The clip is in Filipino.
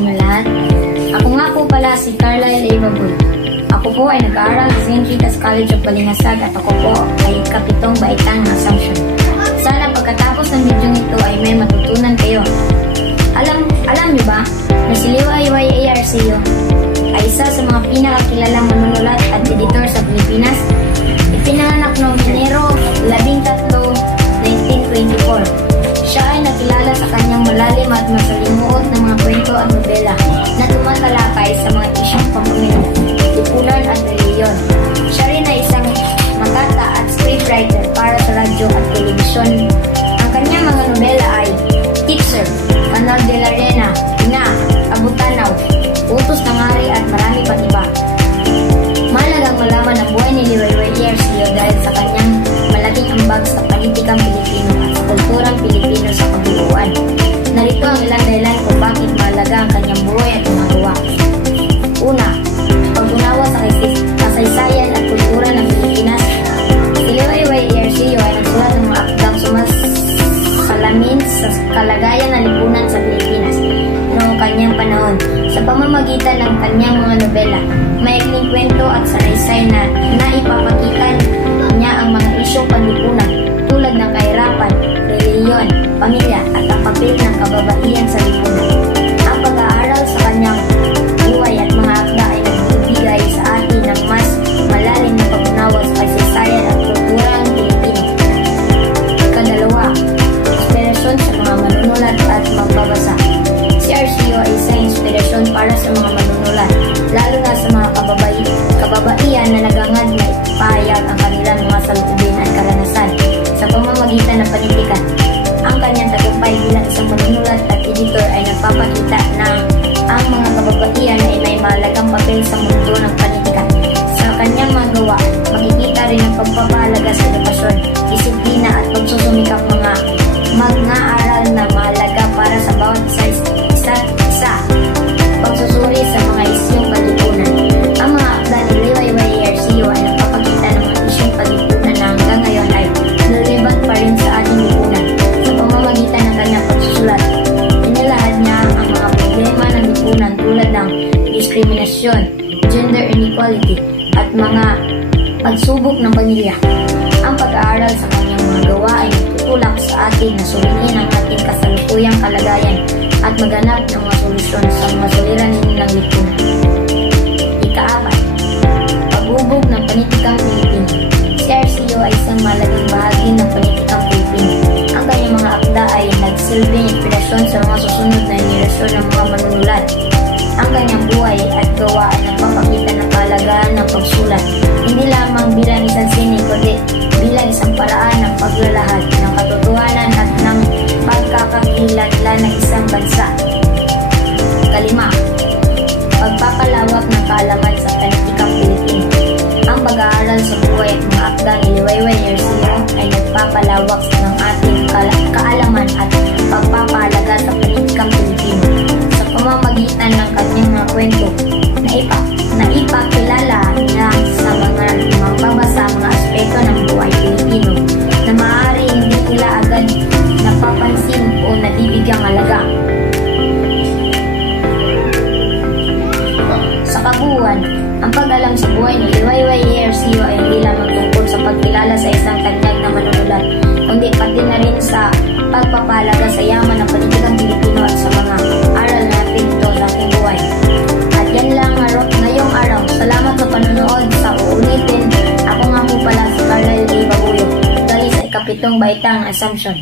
inyo lahat. Ako nga po pala si Carlyle A. Baboy. Ako po ay nag-aaral sa St. Rita's College of Balingasag at ako po ay kapitong baitang ng Assumption. Sana pagkatapos ng video ito ay may matutunan kayo. Alam niyo ba na si Liwayway Arceo ay isa sa mga pinakakilalang manunulat at editor sa Pilipinas? Ipinanganak noong Enero 13, 1924. Siya ay nakilala sa kanyang malalim at masalimuot na mga kwento at nobela na tumatalakay sa mga isyong pamumuno, lipunan at reliyon. Siya rin ay isang makata at scriptwriter para sa radyo at telebisyon. Ang kanyang mga nobela ay Teacher, Canal de la Arena, Ina, Abutanaw, Utos ng Hari at marami pang iba. Mahalagang malaman ang buhay ni Liwayway Arceo dahil sa kanyang malaking ambag sa politikang Pilipino at sa kulturang Pilipino sa kabuuan. Narito ang ilang dahilan kung bakit mahalaga ang kanyang buhay at ginagawa. Una, pag-unawa sa kasaysayan at kultura ng Pilipinas. Si Liwayway Arceo ay nagsulat ng mga akdang sumasalamin sa kalagayan ng lipunan sa Pilipinas noong kanyang panahon. Sa pamamagitan ng kanyang mga nobela, maikling kwento at sanaysay na naipapakita niya ang mga isyong panlipunan tulad ng kahirapan, reliyon, pamilya at ang papel ng kababaihan sa lipunan. Ang pag-aaral sa kanyang buhay at mga akda ay nagbibigay sa atin ng mas malalim na pag-unawa sa kasaysayan at kulturang Pilipino. Ikadalawa, inspirasyon sa mga manunulat at magbabasa. Si Arceo ay isang inspirasyon para sa mga manunulat, lalo na sa mga kababaihan na nagangad na ipahayag ang kanilang mga saloobin at karanasan sa pamamagitan ng panitikan. Ang kanyang tagumpay bilang isang manunulat at editor ay nagpapakita na ang mga kababaihan ay may mahalagang papel sa mundo ng panitikan. Sa kanyang mga gawa, makikita rin ang pagpapahalaga sa edukasyon, disiplina at pagsusumikap mga mag-aaral na mahalaga para sa bawat isa't isa, pagsusuri sa mga isyong palipunan. Ang mga akda ni Liwayway Arceo ay nagpapakita ng mga isyong palipunan na hanggang ngayon ay relevant pa rin sa ating lipunan. Sa pamamagitan ng kanyang pagsusulat, inilahad niya ang mga problema ng lipunan tulad ng diskriminasyon, gender inequality, at mga pagsubok ng pamilya. Ang pag-aaral sa kanyang mga gawa ay nagtutulak sa atin na suriin ang ating kasalukuyang kalagayan at maghanap ng mga solusyon sa mga suliranin ng lipunan. Ika-4, paghubog ng panitikang Pilipino. Si Arceo ay isang malaking bahagi ng panitikang Pilipino. Ang kanyang mga akda ay nagsilbing inspirasyon sa mga susunod na henerasyon ng mga manunulat. Ang kanyang buhay at gawa ay nagpapakita ng kahalagahan ng pagsulat, hindi lamang bilang isang sining, kundi bilang isang paraan ng paglalahad ng katotohanan at ng pagkakakilanlan ng isang bansa. Kalima, pagpapalawak ng kaalaman sa panitikang Pilipino. Ang pag-aaral sa buhay at mga akda ni Liwayway Arceo ay nagpapalawak ng ating kaalaman at pagpapahalaga sa panitikang Pilipino. Sa pamamagitan ng kanyang mga kwento, naipakilala niya sa mga magbabasa mga aspeto ng buhay Pilipino na maaari hindi nila agad napapansin o nabibigyang halaga. Sa kabuuan, ang pag-alam sa buhay ni Liwayway Arceo ay hindi lamang tungkol sa pagkilala sa isang tanyag na manunulat, kundi pati na rin sa pagpapahalaga sa yaman ng panitikang Pilipino at sa mga aral natin ito sa ating buhay. At yan lang ngayong araw. Salamat sa panonood. Sa uulitin, ako nga po pala si Carlyle A. Baboy, galing sa ikapitong baitang Assumption.